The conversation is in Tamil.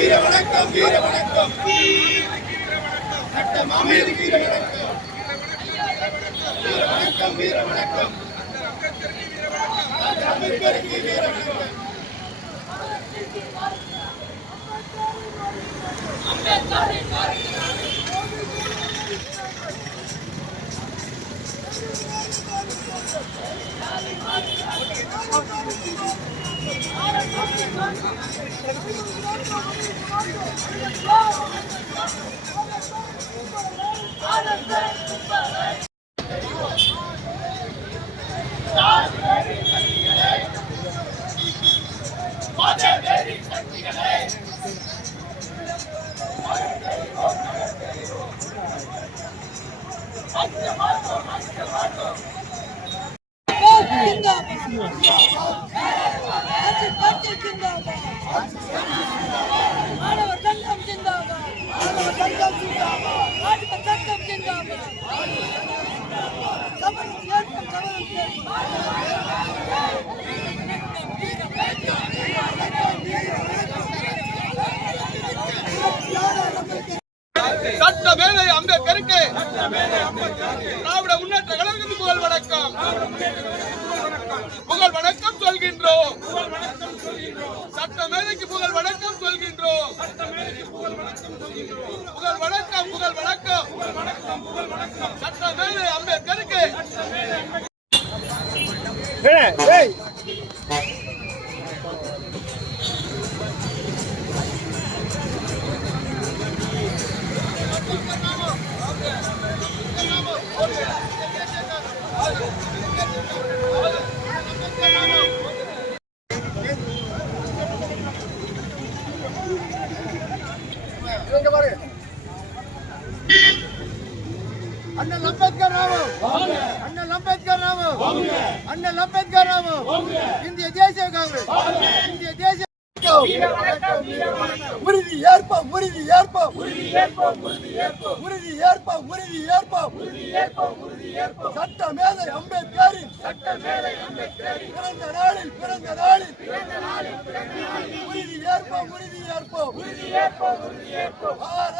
வீர வணக்கம் வீர வணக்கம் சட்ட அமைதி வீர வணக்கம் வீர வணக்கம் வீர வணக்கம் டாக்டர் அம்பேத்கருக்கு வீர வணக்கம் Let's go, let's go. மாணவர் சங்கம் ஜிந்தாபாத். மாணவர் சங்கம் ஜிந்தாபாத். மாணவர் சங்கம் ஜிந்தாபாத். சமரம் ஏற்கும் சமரம் சட்ட மேதை அம்பேத்கருக்கு. திராவிட முன்னேற்ற கழகத்துக்கு வணக்கம் புகழ் வணக்கம். சொல்கின்றோம். சட்ட மேதைக்கு புகழ் வணக்கம் சொல்கின்றோம். புகழ் வணக்கம் புகழ் வணக்கம். சட்ட மேதை அம்பேத்கருக்கு அண்ணல் அம்பேத்கர் ராமம் அண்ணல் அம்பேத்கர் ராமம் அண்ணல் அம்பேத்கர் ராமம் இந்திய தேசிய காங்கிரஸ். இந்திய தேசிய உறுதி ஏற்போம் உறுதி ஏற்போம் உறுதி ஏற்போம் உறுதி ஏற்போம் உறுதி ஏற்போம் உறுதி ஏற்போம் உறுதி ஏற்போம் உறுதி ஏற்போம் சட்ட மேதை அம்பேத்கரின் சட்ட மேதை அம்பேத்கரின் பிறந்த நாளில் பிறந்த நாளில் প্রভু দিয়ে প্রভার